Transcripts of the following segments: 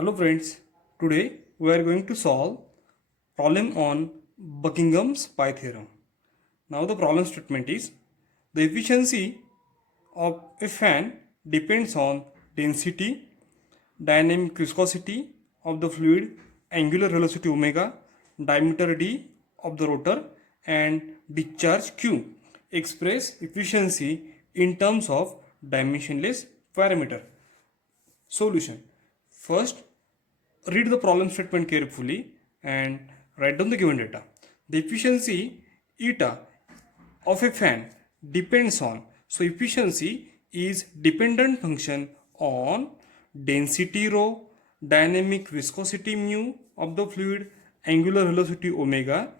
Hello friends, today we are going to solve problem on Buckingham's pi theorem. Now the problem statement is the efficiency of a fan depends on density, dynamic viscosity of the fluid, angular velocity omega, diameter d of the rotor and discharge q. Express efficiency in terms of dimensionless parameter. Solution. First, read the problem statement carefully and write down the given data. The efficiency eta of a fan depends on, so efficiency is dependent function on density rho, dynamic viscosity mu of the fluid, angular velocity omega,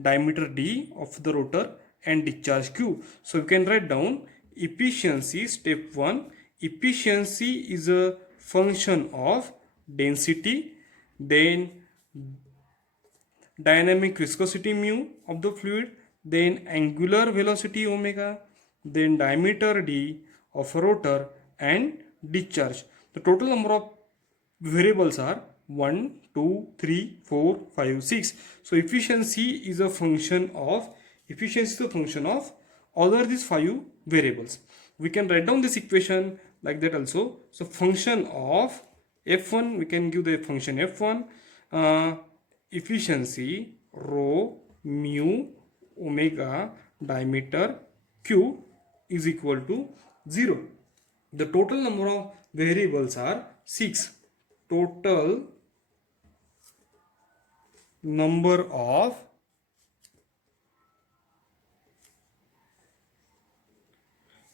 diameter d of the rotor and discharge q. So you can write down efficiency. Step 1, efficiency is a function of density, then dynamic viscosity mu of the fluid, then angular velocity omega, then diameter d of a rotor and discharge. The total number of variables are 1, 2, 3, 4, 5, 6. So efficiency is a function of other these 5 variables. We can write down this equation like that also. So function of f1, we can give the function f1, efficiency rho mu omega diameter q is equal to 0. The total number of variables are 6. Total number of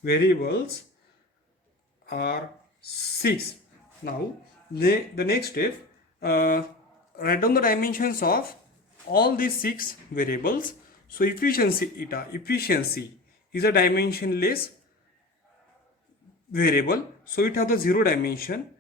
variables are 6. Now the next step, write down the dimensions of all these 6 variables. So efficiency is a dimensionless variable, so it has the 0 dimension.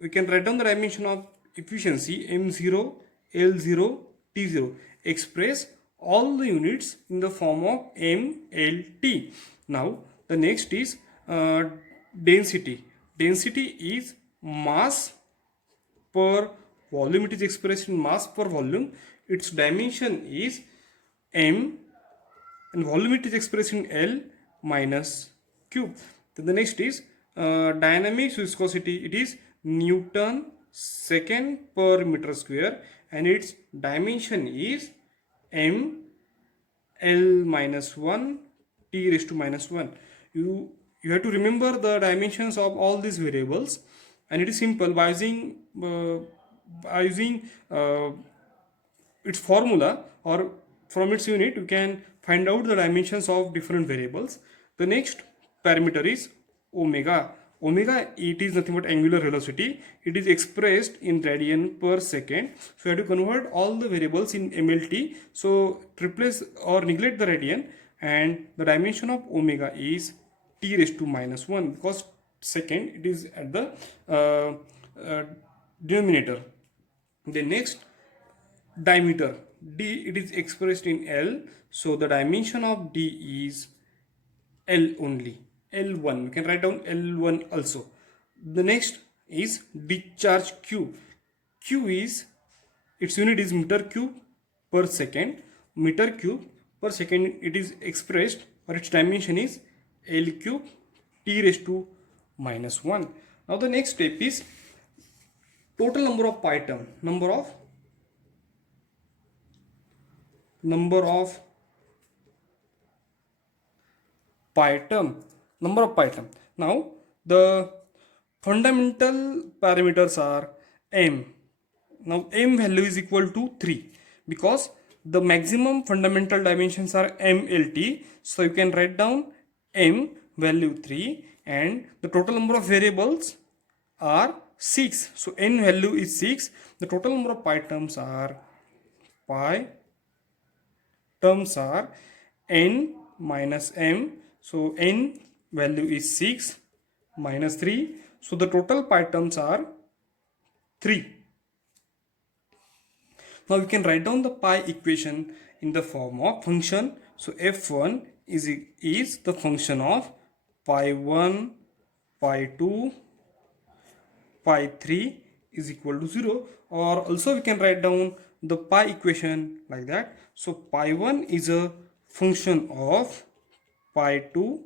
We can write down the dimension of efficiency m0, l0, t0. Express all the units in the form of m, l, t. Now the next is density. Density is mass per volume. It is expressed in mass per volume. Its dimension is m and volume it is expressed in L minus cube. Then the next is dynamic viscosity. It is Newton second per meter square and its dimension is m L minus 1 t raised to minus 1. You have to remember the dimensions of all these variables, and it is simple by using its formula, or from its unit you can find out the dimensions of different variables. The next parameter is omega. Omega, it is nothing but angular velocity. It is expressed in radian per second. So you have to convert all the variables in mlt. So replace or neglect the radian, and the dimension of omega is t raised to minus 1, because second it is at the denominator. The next, diameter d, it is expressed in L, so the dimension of d is L only, L1. We can write down L1 also. The next is discharge q. Q is, its unit is meter cube per second. Meter cube per second it is expressed, or its dimension is L cube t raised to minus 1. Now the next step is total number of pi term, number of pi term. Now the fundamental parameters are m. Now m value is equal to 3, because the maximum fundamental dimensions are mlt. So you can write down m value 3, and the total number of variables are 6. So n value is 6. The total number of pi terms are n minus m. So n value is 6 minus 3. So the total pi terms are 3. Now we can write down the pi equation in the form of function. So f1 is the function of pi 1, pi 2, pi 3 is equal to 0, or also we can write down the pi equation like that. So pi 1 is a function of pi 2,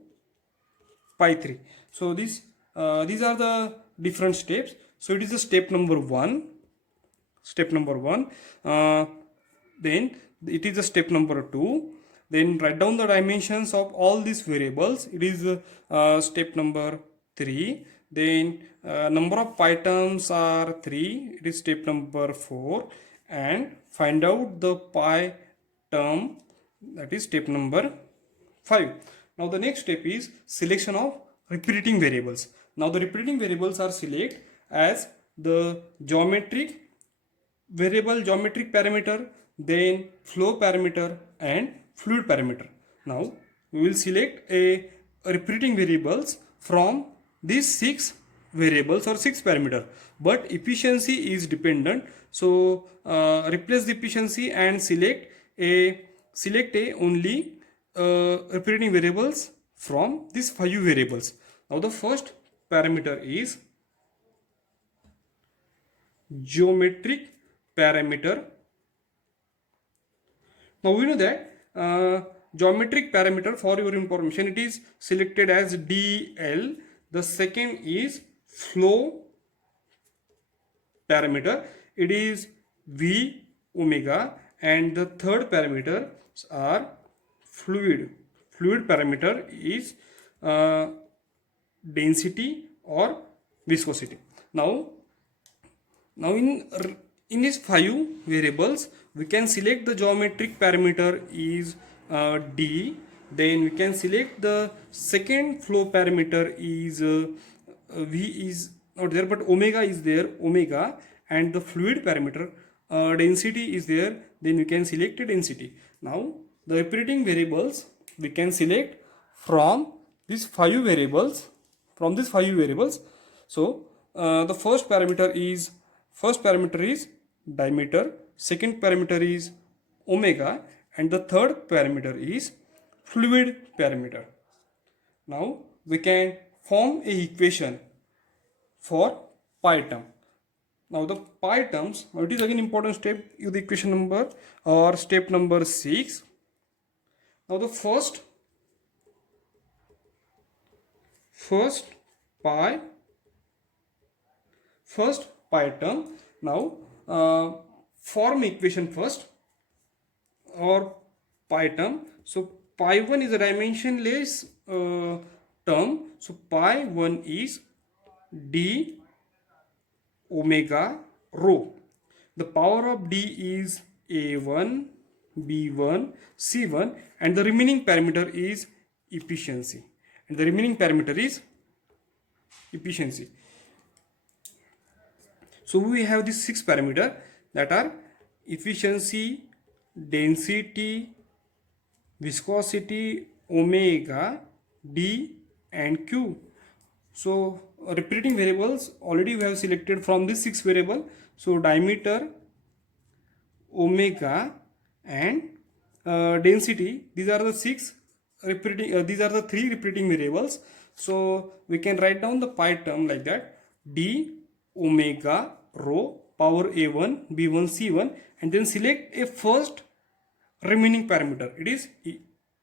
pi 3. So these are the different steps. So it is the step number 1. Step number 1. Then it is the step number 2. Then write down the dimensions of all these variables. It is step number 3. Then number of pi terms are 3. It is step number 4. And find out the pi term, that is step number 5. Now the next step is selection of repeating variables. Now the repeating variables are selected as the geometric parameter, then flow parameter and fluid parameter. Now we will select a repeating variables from these 6 variables or 6 parameter, but efficiency is dependent. So replace the efficiency and select a only repeating variables from these 5 variables. Now the first parameter is geometric parameter. Now we know that geometric parameter, for your information, it is selected as dl. The second is flow parameter, it is v omega, and the third parameter are fluid parameter is density or viscosity. Now in these 5 variables we can select the geometric parameter is d. Then we can select the second flow parameter is v is not there but omega is there, omega, and the fluid parameter density is there, then we can select a density. Now the repeating variables we can select from these 5 variables, So the first parameter is diameter, second parameter is omega, and the third parameter is fluid parameter. Now we can form a equation for pi term. Now the pi terms, it is again important step, is the equation number or step number 6. Now the first pi term. Now form equation first or pi term. So pi 1 is a dimensionless term. So pi 1 is d omega rho. The power of d is a1, b1, c1, and the remaining parameter is efficiency. So we have these 6 parameters that are efficiency, density, viscosity, omega, d, and q. So repeating variables already we have selected from these 6 variables. So diameter, omega, and density. These are the 6 repeating. These are the 3 repeating variables. So we can write down the pi term like that: d omega rho power a1, b1, c1, and then select a first remaining parameter. It is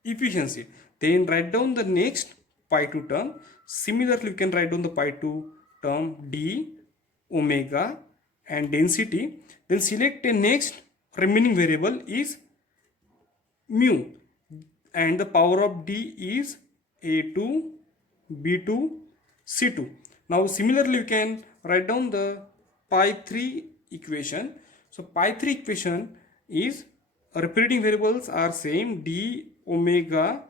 efficiency. Then write down the next pi 2 term. Similarly, we can write down the pi 2 term d omega and density. Then select a next remaining variable is mu, and the power of d is a2, b2, c2. Now similarly, we can write down the pi 3 equation. So pi 3 equation is repeating variables are same: d omega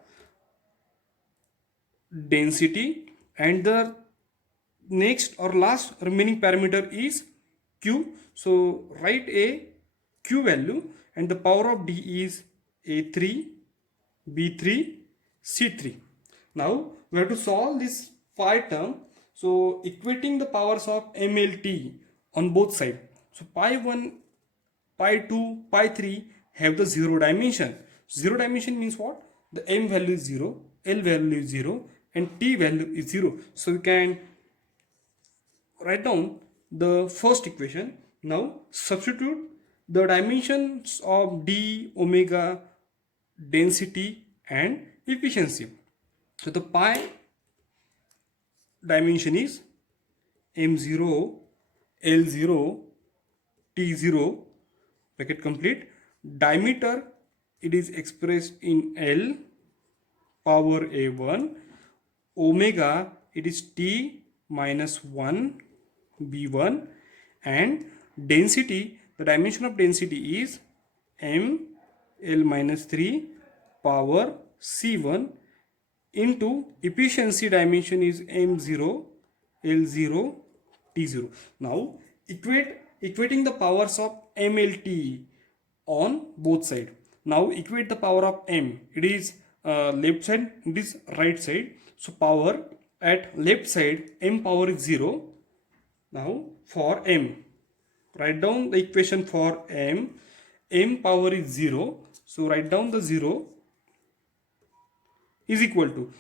density, and the next or last remaining parameter is q. So write a q value, and the power of d is a3, b3, c3. Now we have to solve this pi term. So equating the powers of MLT on both sides. So pi 1, pi 2, pi 3 have the 0 dimension. 0 dimension means what? The m value is 0, l value is 0, and t value is 0. So we can write down the first equation. Now substitute the dimensions of d, omega, density and efficiency. So the pi dimension is m0, l0, t0, bracket complete. Diameter, it is expressed in L power a1. Omega, it is t minus 1 b1. And density, the dimension of density is m l minus 3 power c1 into efficiency dimension is m0, l0, t0. Now equating the powers of mlt on both side. Now equate the power of m. It is left side, it is right side. So power at left side, m power is 0. Now for m, write down the equation for m. M power is 0. So write down the 0 is equal to,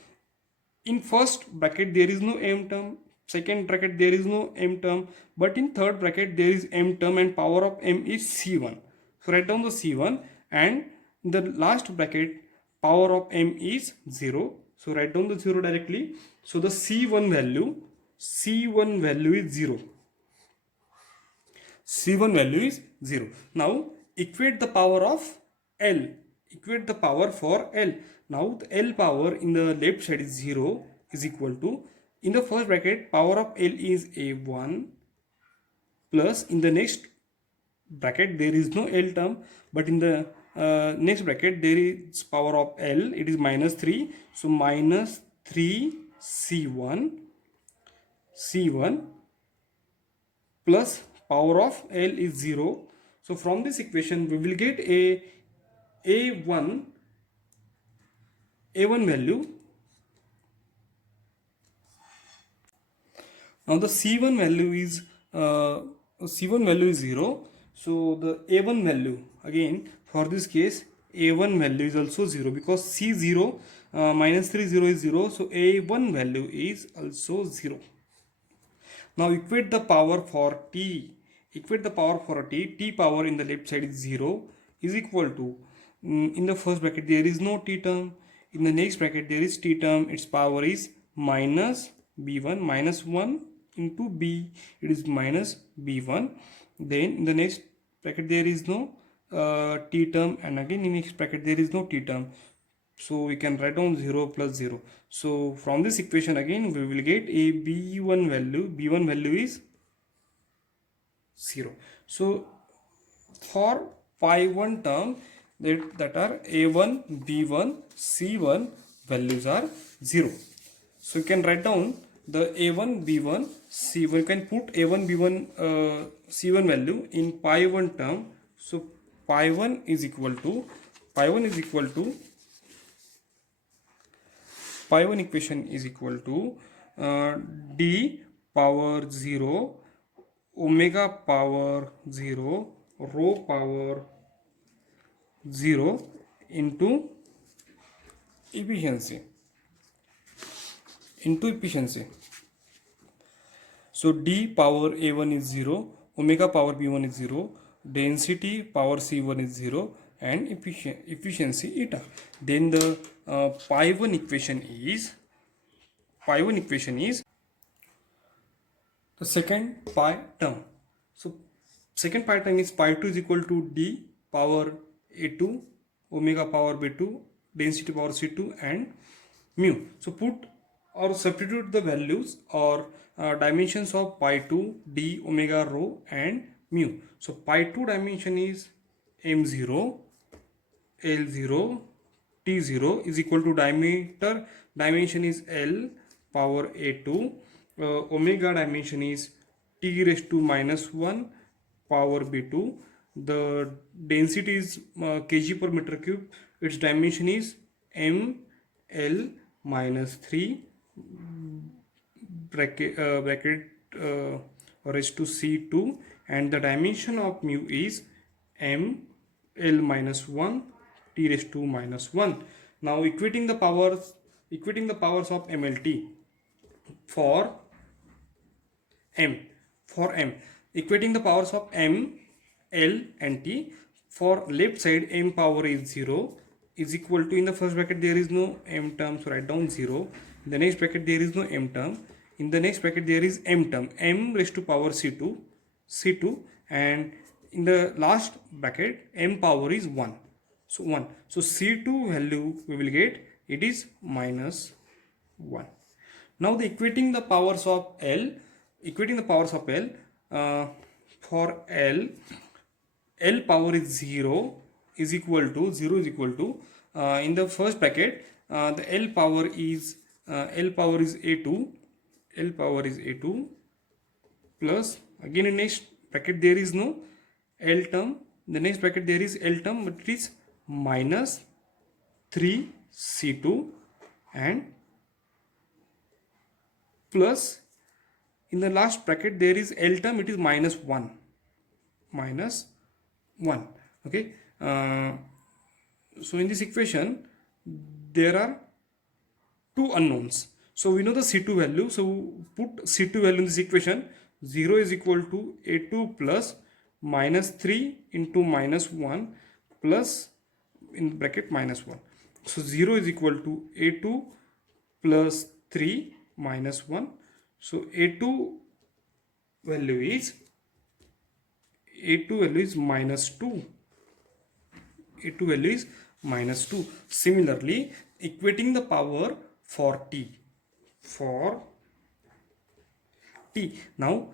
in first bracket there is no m term, second bracket there is no m term, but in third bracket there is m term and power of m is c1. So write down the c1, and in the last bracket power of m is 0. So write down the 0 directly. So the c1 value is 0. C1 value is 0. Now equate the power of L. Equate the power for L. Now the L power in the left side is 0 is equal to, in the first bracket power of L is a1 plus, in the next bracket there is no L term, but in the next bracket there is power of L, it is minus 3. So minus 3 C1 plus power of L is 0. So from this equation we will get A1 value. Now the C1 value is 0. So the A1 value, again for this case A1 value is also 0, because C0 minus 3 0 is 0. So A1 value is also 0. Now equate the power for t. Equate the power for t. T power in the left side is 0 is equal to, in the first bracket there is no t term, in the next bracket there is t term, its power is minus b1, minus 1 into b, it is minus b1. Then in the next bracket there is no t term, and again in next bracket there is no t term. So we can write down 0 plus 0. So from this equation again we will get a b1 value is 0. So for pi 1 term, that are a1, b1, c1 values are 0. So you can write down the a1, b1, c1. You can put a1, b1, c1 value in pi 1 term. So pi 1 is equal to pi 1 equation is equal to d power 0, omega power 0, rho power 0 into efficiency. So d power a1 is 0, omega power b1 is 0, density power c1 is 0, and efficiency eta. Then the pi 1 equation is the second pi term. So second pi term is pi 2 is equal to d power a2, omega power b2, density power c2, and mu. So put or substitute the values or dimensions of pi 2, d, omega, rho, and mu. So pi 2 dimension is m0, l0, t0 is equal to dimension is l power a2, omega dimension is t raised to minus 1 power b2, the density is kg per meter cube, its dimension is m l minus 3 bracket raised to c2, and the dimension of mu is m l minus 1 t raised to minus 1. Now equating the powers of mlt for m. for m, equating the powers of m, l and t. For left side, m power is 0 is equal to, in the first bracket there is no m term, so write down 0. In the next bracket there is no m term. In the next bracket there is m term, m raised to power c2, and in the last bracket m power is 1. So 1. So c2 value we will get, it is minus 1. Now the equating the powers of L, for L power is 0 is equal to, in the first bracket the L power is A2, plus, again in next bracket there is no L term, the next bracket there is L term, but it is minus 3C2, and plus in the last bracket there is L term, it is minus 1. Okay, so in this equation there are two unknowns, so we know the C2 value, so put C2 value in this equation. 0 is equal to A2 plus minus 3 into minus 1 plus in bracket minus 1. So 0 is equal to A2 plus 3 minus 1. So A2 value is minus 2. A2 value is minus 2. Similarly, equating the power for t. Now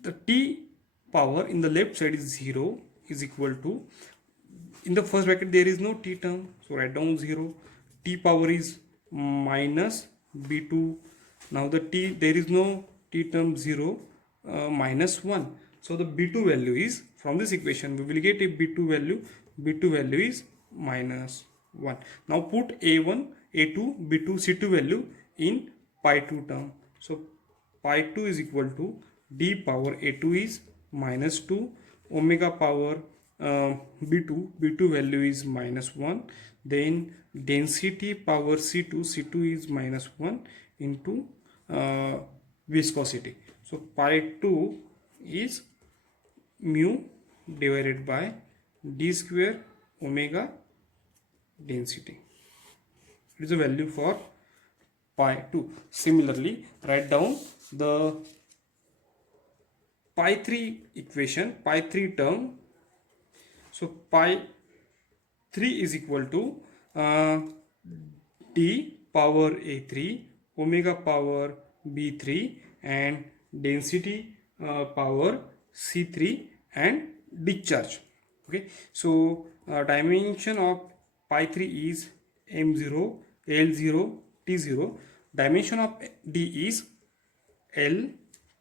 the t power in the left side is 0 is equal to, in the first bracket there is no t term, so write down 0. T power is minus b2. Now the t, there is no t term, 0, minus 1. So the b2 value is, from this equation we will get a b2 value is minus 1. Now put a1, a2, b2, c2 value in pi 2 term. So pi 2 is equal to d power a2 is minus 2, omega power b2 value is minus 1, then density power c2 is minus 1 into viscosity. So pi 2 is mu divided by d square omega density. It is a value for pi 2. Similarly, write down the pi 3 equation, pi 3 term. So pi 3 is equal to d power a3, omega power b3, and density power c3, and discharge. Okay, so dimension of pi 3 is m0, l0, t0. Dimension of d is l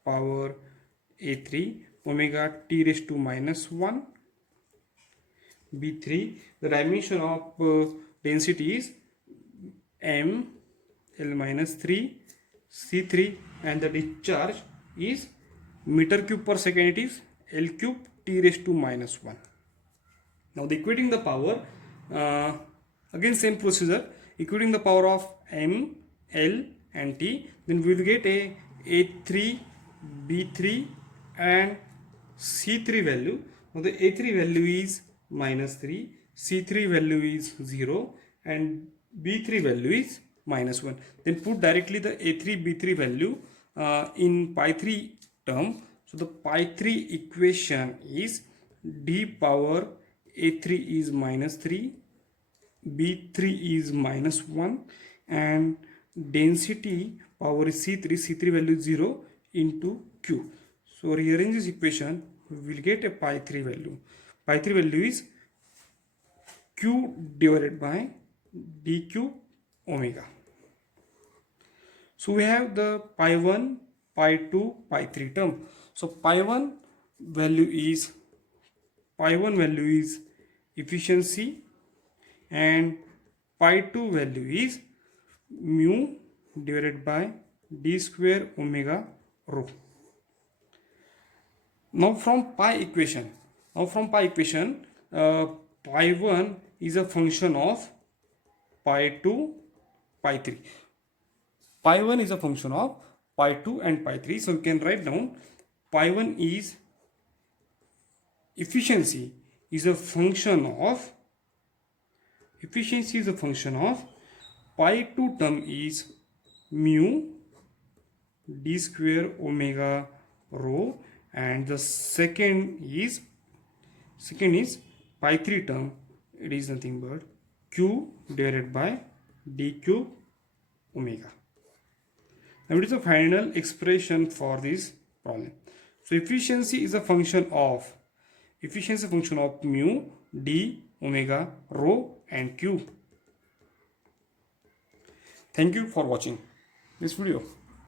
power a3, omega t raised to minus 1, b3. The dimension of density is m, l minus 3, c3, and the discharge is meter cube per second, it is l cube t raised to minus 1. Now the equating the power, again same procedure, equating the power of m, l and t, then we will get a a3, b3 and c3 value. Now the a3 value is minus 3, c3 value is 0, and b3 value is minus 1. Then put directly the a3, b3 value in pi 3 term. So the pi 3 equation is d power a3 is minus 3, b3 is minus 1, and density power is c3 value is 0 into q. So rearrange this equation, we will get a pi 3 value. Pi 3 value is q divided by d cube omega. So we have the pi 1, pi 2, pi 3 term. So pi 1 value is efficiency, and pi 2 value is mu divided by d square omega rho. Now from pi equation, pi 1 is a function of pi 2, pi 3. Pi 1 is a function of pi 2 and pi 3. So you can write down pi 1 is efficiency is a function of pi 2 term is mu d square omega rho, and the second is pi 3 term, it is nothing but q divided by d cube omega. Now it is the final expression for this problem. So efficiency is a function of mu d omega rho and q. Thank you for watching this video.